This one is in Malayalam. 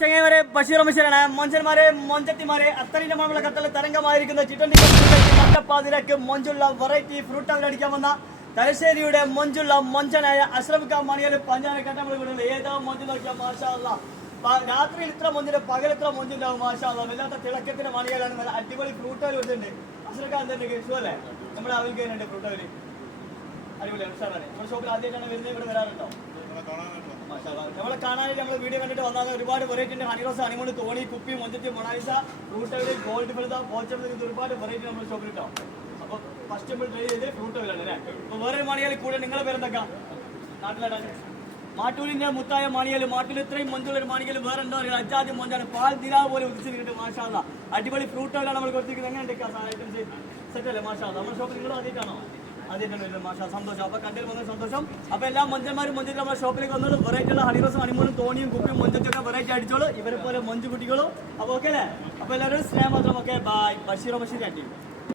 ചെങ്ങൈമാരെ ബഷീർ ബഷീറാണ്. മൊഞ്ചന്മാരെ മൊഞ്ചത്തിമാരെ അത്രയും നമ്മളുടെ കത്തൽ തരംഗമായിരിക്കുന്ന ചിട്ടണ്ടി നട്ടപ്പാതിരക്ക് മൊഞ്ചുള്ള വെറൈറ്റി ഫ്രൂട്ട് അവരടിക്കാൻ വന്ന തലശ്ശേരിയുടെ മൊഞ്ചുള്ള മൊഞ്ചനായ അഷ്റഫ് ഖാൻ മണിയൽ പഞ്ചാനക്കട്ട നമ്മൾ കൂടുതൽ ഏതോ മൊഞ്ച് നോക്കിയാൽ മാഷാ അല്ലാ. രാത്രിയിൽ ഇത്ര മൊഞ്ചിന്റെ പകൽ ഇത്ര മൊഞ്ചുണ്ടാവും മാഷാ അല്ലാ. വല്ലാത്ത തിളക്കത്തിന്റെ മണിയലാണ്. നല്ല അടിപൊളി ഫ്രൂട്ട് അവർ വരുന്നുണ്ട്. അഷ്റഫ് ഖാൻ തന്നെ കേസുവല്ലേ നമ്മുടെ അവർക്ക് വരുന്നുണ്ട് ഫ്രൂട്ട് അവർ അടിപൊളിയാണ് ഉഷാറാണ്. നമ്മുടെ ഷോപ്പിൽ ആദ്യമായിട്ടാണ് വരുന്നത്. ഇവിടെ വരാറുണ്ടോ? നമ്മളെ കാണാനായിട്ട് നമ്മൾ വീഡിയോ കണ്ടിട്ട് വന്നാൽ ഒരുപാട് വെറൈറ്റി ഉണ്ട്. ഹണിറോസ്, ഹണിമൂൺ, തോണി, കുപ്പി, മൊഞ്ചത്തി, മൊണാലിസ, ഫ്രൂട്ട് അവര്, ഗോൾഡ് ഫിൽത, പോച്ചർ, ഒരുപാട് വെറൈറ്റി നമ്മുടെ ഷോപ്പിൽ കിട്ടാം. അപ്പൊ ഫസ്റ്റ് നമ്മൾ ട്രൈ ചെയ്ത് ഫ്രൂട്ട് അവരാണ് അല്ലേ. അപ്പൊ വേറൊരു മണിയാൽ കൂടെ നിങ്ങളെ പേരെന്തൊക്കെ നാട്ടിലാണ്? മാട്ടൂരിന്റെ മുത്തായ മണിയൽ. മാട്ടൂർ ഇത്രയും മൊഞ്ചുള്ള ഒരു മണിയൽ വേറെ എന്തോ അറിയില്ല. അജാതി മൊഞ്ചാണ്. പാൽ ദിനാ പോലെ ഉദിച്ചിട്ടുണ്ട് മാഷാ അല്ലാ. അടിപൊളി ഫ്രൂട്ട് അവരാണ് നമ്മൾ കൊടുത്തിരിക്കുന്നത്. എങ്ങനെ ഐറ്റംസ് സെറ്റ് അല്ലേ മാഷാ അല്ലാ. നമ്മുടെ ഷോപ്പിൽ നിങ്ങൾ ആദ്യമായിട്ടാണോ? ആദ്യമായിട്ടാണ് മാഷാ. സന്തോഷം. അപ്പൊ കണ്ടിൽ വന്ന സന്തോഷം. അപ്പൊ എല്ലാ മൊഞ്ചന്മാരും മൊഞ്ചത്തിൽ നമ്മുടെ ഷോപ്പിലേക്ക് വന്നോളൂ. വെറൈറ്റി ഉള്ള ഹണിറോസും, ഹണിമൂണും, തോണിയും, കുപ്പിയും, മൊഞ്ചത്തൊക്കെ വെറൈറ്റി അടിച്ചോളൂ. ഇവരെ പോലെ മൊഞ്ചു കുട്ടികളും. അപ്പൊ ഓക്കെ അല്ലേ? അപ്പൊ എല്ലാവരും സ്നേഹം മാത്രം. Okay bye. ബഷീർ ആൻറ്റി.